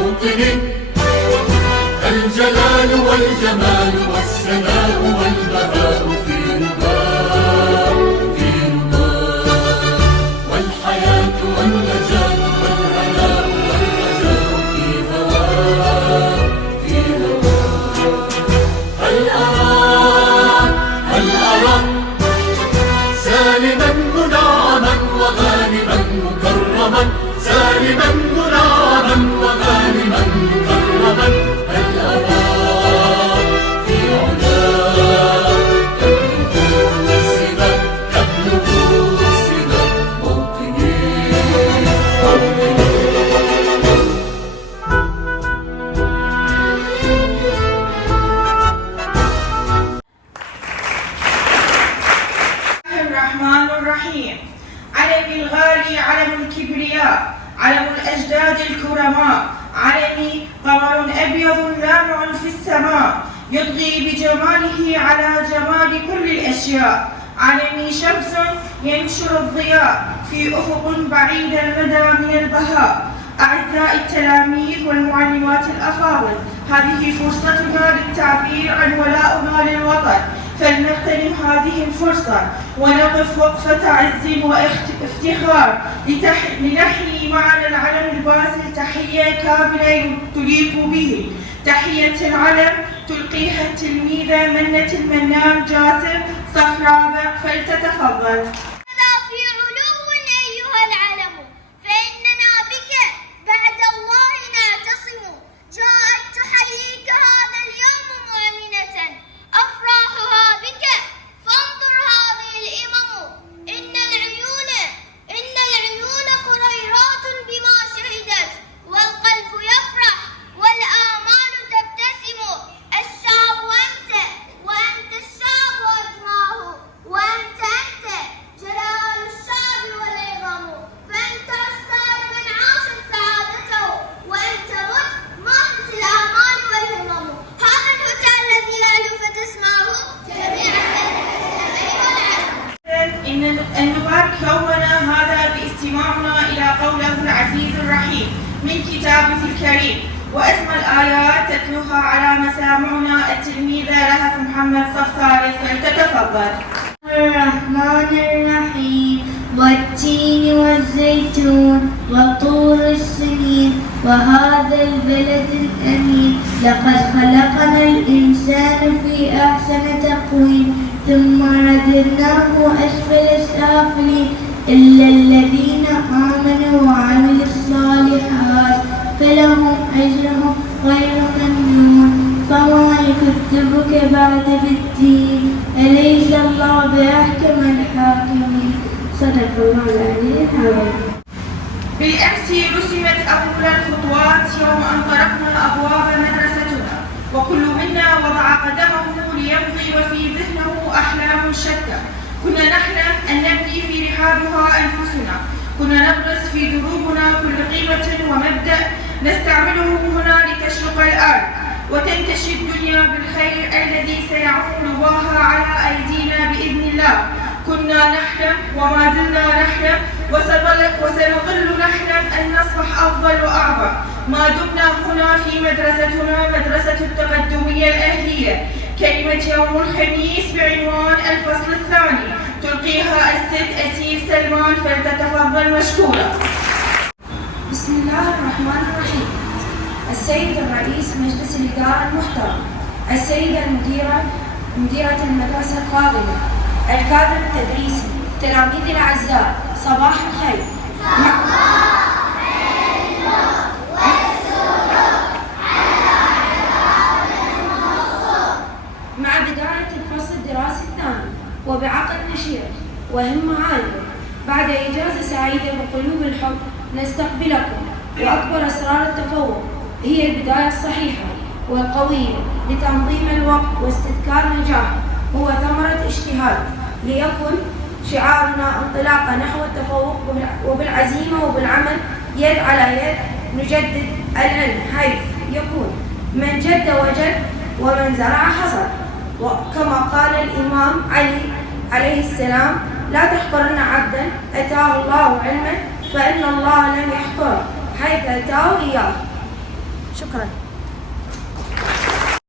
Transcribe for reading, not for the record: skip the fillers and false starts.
موطني، الجلال والجمال والسناء والبهاء في رضاه، في رضاه، والحياة والنجاة والهناء والرجاء في هواه، في هواه. هل أراك سالما منعما وغانما مكرما، سالما منعما وغانما مكرما. هل أراك في علاك تبلغ السما، تبلغ السما موطني، موطني. الرحمن الرحيم. علمي الغالي علم الكبرياء، علم الأجداد الكرماء، علمي قمر أبيض لامع في السماء يضغي بجماله على جمال كل الأشياء، علمي شمس ينشر الضياء في أفق بعيد المدى من البهاء. أعزائي التلاميذ والمعلمات الأفاضل، هذه فرصتنا للتعبير عن ولائنا للوطن، فلنغتنم هذه الفرصة ونقف وقفة عز وافتخار لنحيي معنا العلم الباسل تحية كاملة تليق به. تحية العلم تلقيها التلميذة منة المنان جاسر صف رابع، فلتتفضل. في علو أيها العلم، فإننا بك بعد الله نعتصم. جاءت تحييك هذا اليوم مؤمنة، أفراحها بك فانظر هذه الإمم. إن العيون قريرات بما شهدت، والقلب يفرح والآمال تبتسم. الشعب أنت، وأنت الشعب وأجمعه، وأنت جلال الشعب والعظم. فأنت رسال من عاشت سعادته، وأنت ماتت الآمال والهمم. هذا الفتى الذي لا يلف تسمعه جميعا أن نبارك يومنا هذا باستماعنا إلى قوله العزيز الرحيم من كتابه الكريم، وأسمى الآيات تتلوها على مسامعنا التلميذة رهف محمد صف ثالث، فلتتفضل. الرحمن الرحيم. والتين والزيتون وطور السنين وهذا البلد الأمين، لقد خلقنا الإنسان في أحسن تقويم، ثم رددناه أسفل السافلين، إلا الذين آمنوا وعملوا الصالحات فلهم أجرهم غير ممنون. فما يكذبك بعد بالدين، أليس الله بأحكم الحاكمين. صدق الله العلي العظيم. بالأمس رسمت أول الخطوات يوم أن طرقنا أبواب مدرستنا، وكل منا وضع قدمه ليمضي وفي ذهنه أحلام شتى. كنا نحلم أن نبني في رحابها أنفسنا، كنا نغرس في دروبنا كل قيمة ومبدأ نستعمله هنا لتشرق الأرض وتنتشي الدنيا بالخير الذي سيعم نواها على أيدينا بإذن الله. كنا نحلم وما زلنا نحلم وسنظل نحلم أن نصبح أفضل وأعظم ما دمنا هنا في مدرستنا مدرسة التقدمية الأهلية. كلمة يوم الخميس بعنوان الفصل الثاني تلقيها الست أسيل سلمان، فلتتفضل مشكورة. بسم الله الرحمن الرحيم. السيد الرئيس مجلس الإدارة المحترم، السيدة مديرة المدرسة الفاضلة، الكادر التدريسي، تلاميذي الأعزاء، صباح الخير. مع بداية الفصل الدراسي الثاني وبعقد نشيط وهمة عالية، بعد إجازة سعيدة بقلوب الحب نستقبلكم. وأكبر أسرار التفوق هي البداية الصحيحة والقوية لتنظيم الوقت واستذكار نجاح هو ثمرة اجتهاد. ليكن شعارنا انطلاقة نحو التفوق، وبالعزيمة وبالعمل يد على يد نجدد العلم، حيث يكون من جد وجد ومن زرع حصد. وكما قال الإمام علي عليه السلام: لا تحقرن عبدا أتاه الله علما فإن الله لم يحقره حيث أتاه إياه. شكرا.